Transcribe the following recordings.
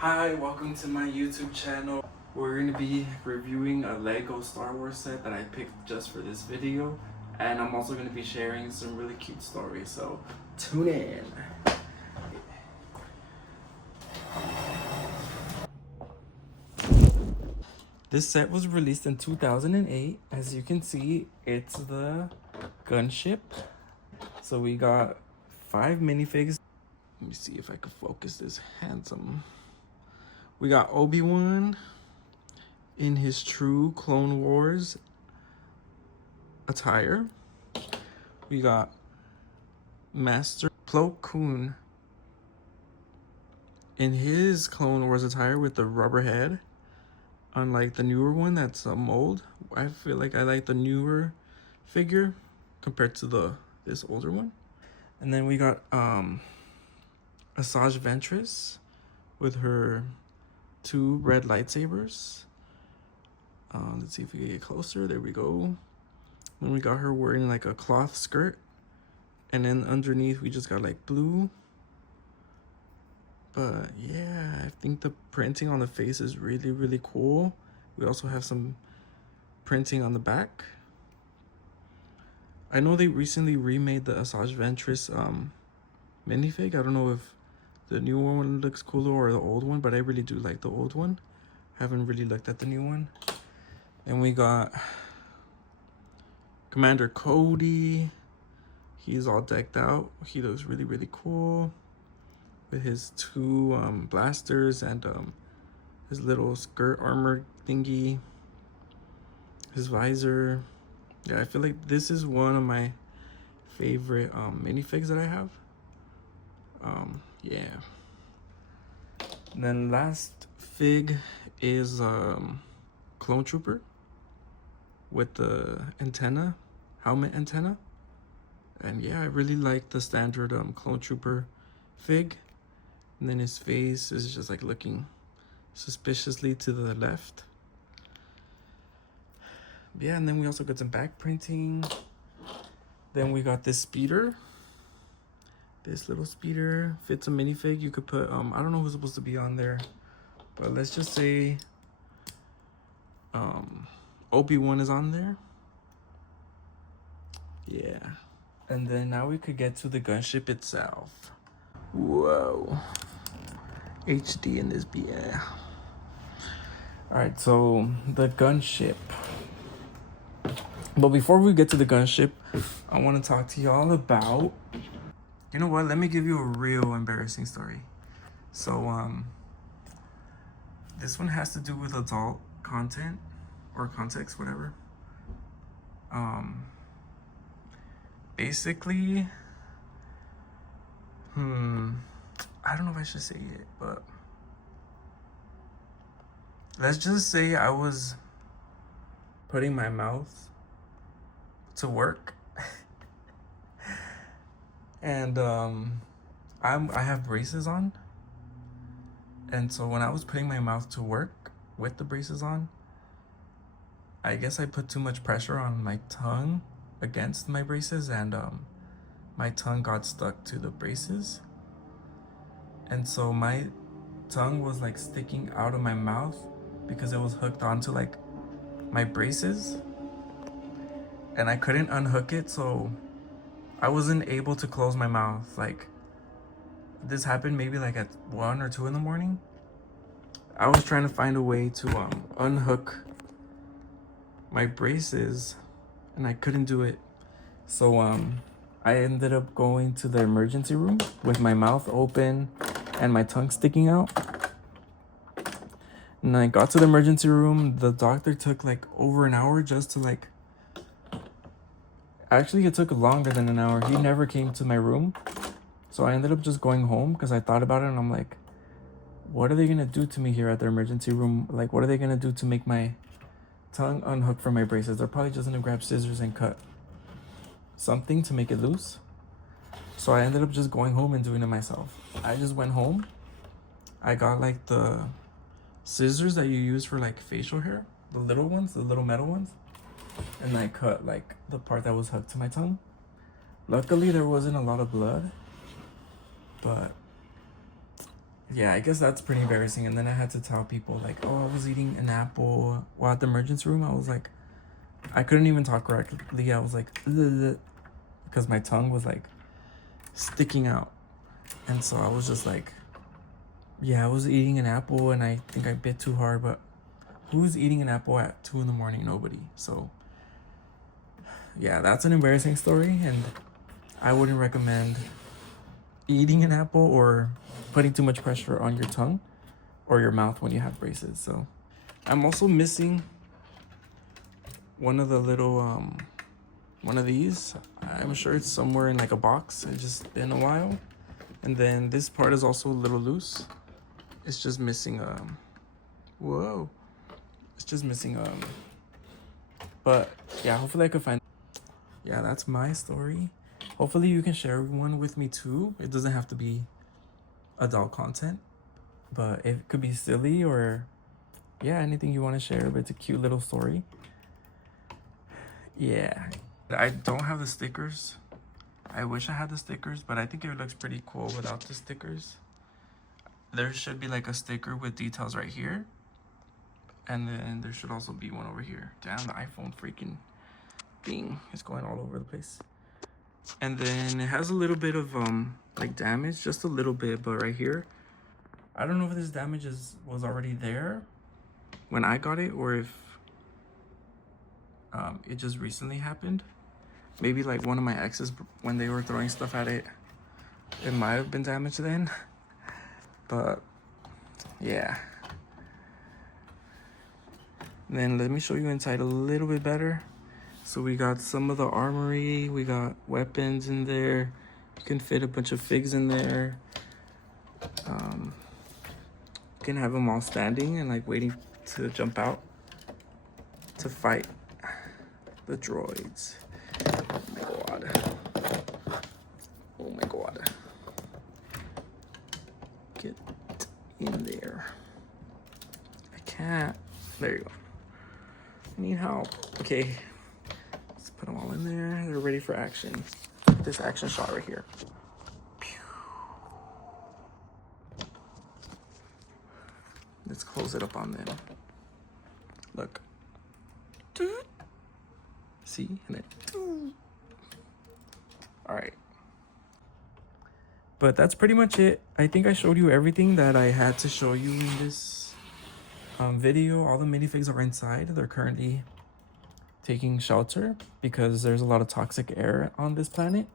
Hi, welcome to my YouTube channel. We're going to be reviewing a Lego Star Wars set that I picked just for this video. And I'm also going to be sharing some really cute stories, so tune in. This set was released in 2008. As you can see, it's the Gunship. So we got 5 minifigs. Let me see if I can focus this handsome. We got Obi-Wan in his true Clone Wars attire. We got Master Plo Koon in his Clone Wars attire with the rubber head. Unlike the newer one that's a mold, I feel like I like the newer figure compared to this older one. And then we got Asajj Ventress with her 2 red lightsabers. Let's see if we can get closer. There we go. Then we got her wearing like a cloth skirt, and then underneath we just got like blue. But yeah, I think the printing on the face is really cool. We also have some printing on the back. I know they recently remade the Asajj Ventress minifig. I don't know if the new one looks cooler or the old one, but I really do like the old one. I haven't really looked at the new one. And we got Commander Cody. He's all decked out. He looks really cool with his 2 blasters and his little skirt armor thingy, his visor. Yeah, I feel like this is one of my favorite minifigs that I have. Yeah. And then last fig is Clone Trooper with the antenna, helmet antenna. And yeah, I really like the standard Clone Trooper fig. And then his face is just like looking suspiciously to the left. Yeah, and then we also got some back printing. Then we got this speeder. This little speeder fits a minifig. You could put, I don't know who's supposed to be on there, but let's just say Obi-Wan is on there. Yeah. And then now we could get to the gunship itself. Whoa. HD in this BA. Alright, so the gunship. But before we get to the gunship, I want to talk to y'all about, you know what, let me give you a real embarrassing story. So this one has to do with adult content or context, whatever. Basically, I don't know if I should say it, but let's just say I was putting my mouth to work and I have braces on, and so when I was putting my mouth to work with the braces on, I guess I put too much pressure on my tongue against my braces, and my tongue got stuck to the braces, and so my tongue was like sticking out of my mouth because it was hooked onto like my braces, and I couldn't unhook it, so I wasn't able to close my mouth. Like, this happened maybe like at 1 or 2 in the morning. I was trying to find a way to unhook my braces, and I couldn't do it. So I ended up going to the emergency room with my mouth open and my tongue sticking out. And I got to the emergency room. The doctor took like over an hour just to like, actually it took longer than an hour. He never came to my room. So I ended up just going home because I thought about it, and I'm like, what are they gonna do to me here at the emergency room? Like, what are they gonna do to make my tongue unhook from my braces? They're probably just gonna grab scissors and cut something to make it loose. So I ended up just going home and doing it myself. I just went home. I got like the scissors that you use for like facial hair, the little ones, the little metal ones, and I cut like the part that was hooked to my tongue. Luckily there wasn't a lot of blood, but yeah, I guess that's pretty embarrassing. And then I had to tell people like, oh, I was eating an apple while at the emergency room. I was like, I couldn't even talk correctly. I was like, because my tongue was like sticking out. And so I was just like, yeah, I was eating an apple and I think I bit too hard, but who's eating an apple at 2 in the morning? Nobody. So yeah, that's an embarrassing story, and I wouldn't recommend eating an apple or putting too much pressure on your tongue or your mouth when you have braces. So I'm also missing one of the little one of these. I'm sure it's somewhere in like a box. It's just been a while. And then this part is also a little loose. It's just missing whoa. It's just missing but yeah, hopefully I could find. Yeah, that's my story. Hopefully you can share one with me too. It doesn't have to be adult content, but it could be silly or yeah, anything you want to share, but it's a cute little story. Yeah. I don't have the stickers. I wish I had the stickers, but I think it looks pretty cool without the stickers. There should be like a sticker with details right here. And then there should also be one over here. Damn, the iPhone freaking thing is going all over the place. And then it has a little bit of like damage, just a little bit, but right here, I don't know if this damage was already there when I got it, or if it just recently happened. Maybe like one of my exes, when they were throwing stuff at it, it might have been damaged then. But yeah. Then let me show you inside a little bit better. So we got some of the armory, we got weapons in there. You can fit a bunch of figs in there. You can have them all standing and like waiting to jump out to fight the droids. Oh my god. Oh my god. Get in there. I can't. There you go. I need help. Okay. Let's put them all in there. They're ready for action. This action shot right here. Let's close it up on them. Look. See? And then. All right. But that's pretty much it. I think I showed you everything that I had to show you in this video. All the minifigs are inside. They're currently taking shelter because there's a lot of toxic air on this planet.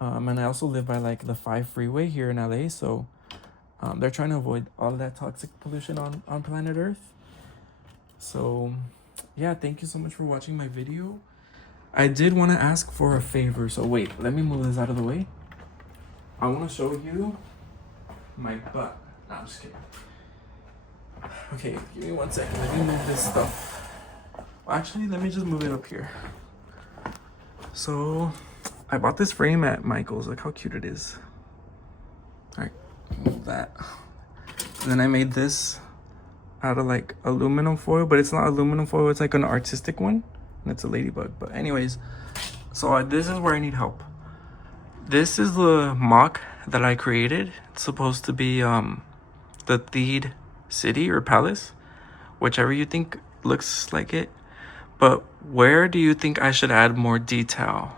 And I also live by like the 5 freeway here in LA, so they're trying to avoid all of that toxic pollution on planet Earth. So yeah, thank you so much for watching my video. I did want to ask for a favor, so wait, let me move this out of the way. I want to show you my butt. No, I'm just kidding. Okay, give me 1 second. Let me move this stuff. Well, actually, let me just move it up here. So I bought this frame at Michael's. Look how cute it is. All right, move that. And then I made this out of like aluminum foil, but it's not aluminum foil. It's like an artistic one, and it's a ladybug. But anyways, so this is where I need help. This is the mock that I created. It's supposed to be the Theed city or palace, whichever you think looks like it. But where do you think I should add more detail?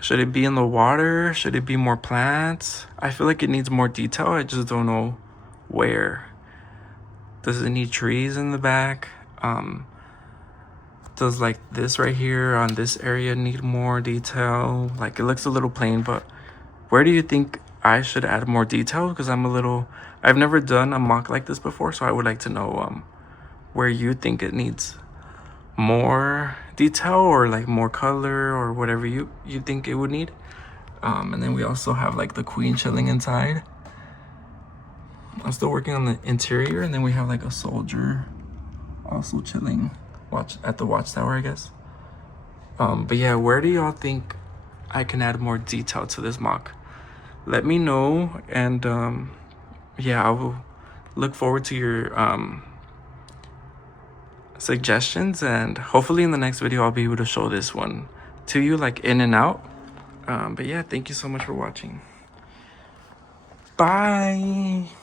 Should it be in the water? Should it be more plants? I feel like it needs more detail. I just don't know where. Does it need trees in the back? Does like this right here on this area need more detail? Like it looks a little plain, but where do you think I should add more detail? Because I've never done a mock like this before, so I would like to know where you think it needs more detail or like more color or whatever you think it would need. And then we also have like the queen chilling inside. I'm still working on the interior, and then we have like a soldier also chilling at the watchtower, I guess. But yeah, where do y'all think I can add more detail to this mock? Let me know, and yeah, I will look forward to your suggestions, and hopefully in the next video I'll be able to show this one to you like in and out. But yeah, thank you so much for watching. Bye.